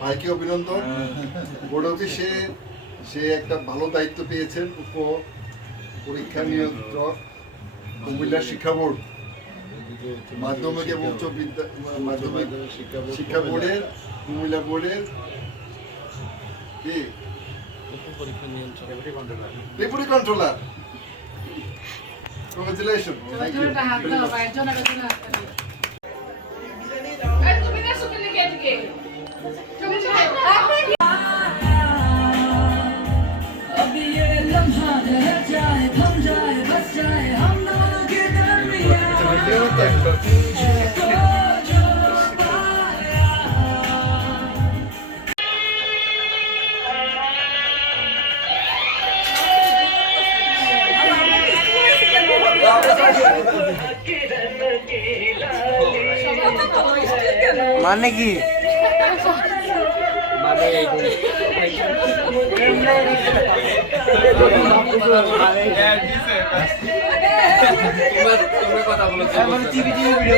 ভাইকে অভিনন্দন। বোর্ড অফিসে সে একটা ভালো দায়িত্ব পেয়েছেন, পরীক্ষা নিয়ন্ত্রক কুমিল্লা শিক্ষা বোর্ড মাধ্যমিক এবং উচ্চ মাধ্যমিক শিক্ষা বোর্ডের কুমিল্লা বোর্ডের কি ডেপুটি কন্ট্রোলার। কংগ্রেচুলেশন। মানে কি কথা বলো টিভি ভিডিও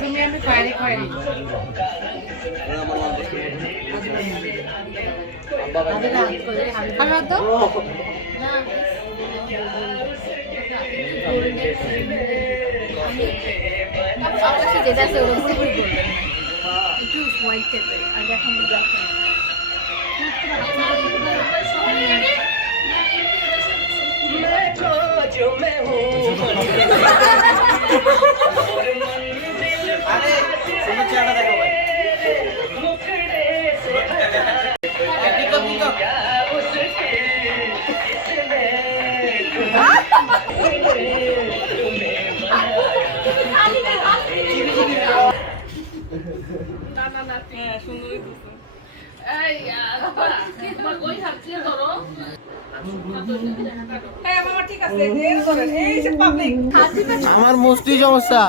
তুমি আমি বাইরে করেনি যেটা আছে একটু হোয়াইট টাইপের আর এখন আমার মস্তি সমস্যা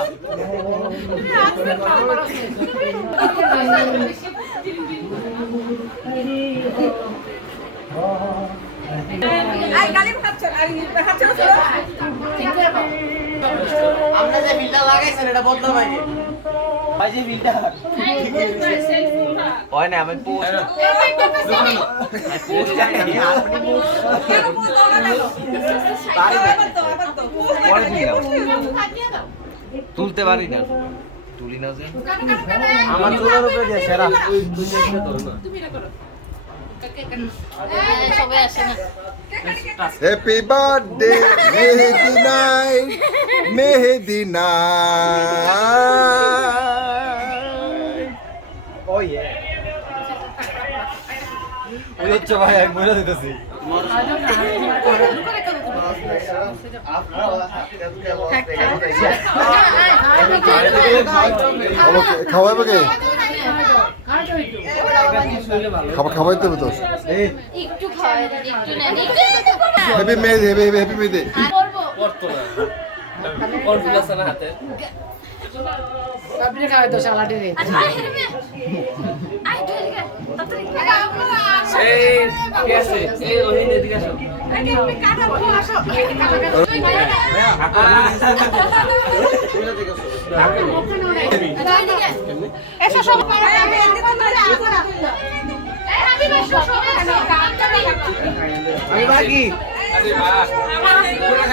আমরা যে বিলটা লাগাইছেন এটা বদলা ভাই ভাই যে বিলটা হয় না আমি পোস্ট জানি আপনি তুলতে পারি না তুলি না যে আমার তোলার উপরে দিয়ে সেরা তুমি না করো সবাই আসে না হ্যাপি বার্থডে মেহেদি নাইট, মেহেদি নাইট। ও ইয়ে ওই হচ্ছে ভাই আমি বলে দিতেছি খাওয়াবে কে? খাওয়াইতে হবে তো। একটু খাওয়াই একটু নেন হ্যাপি মেহেদি, হ্যাপি মেহেদি। আপনি খাওয়াই তো সালাডে রে আমি বাকি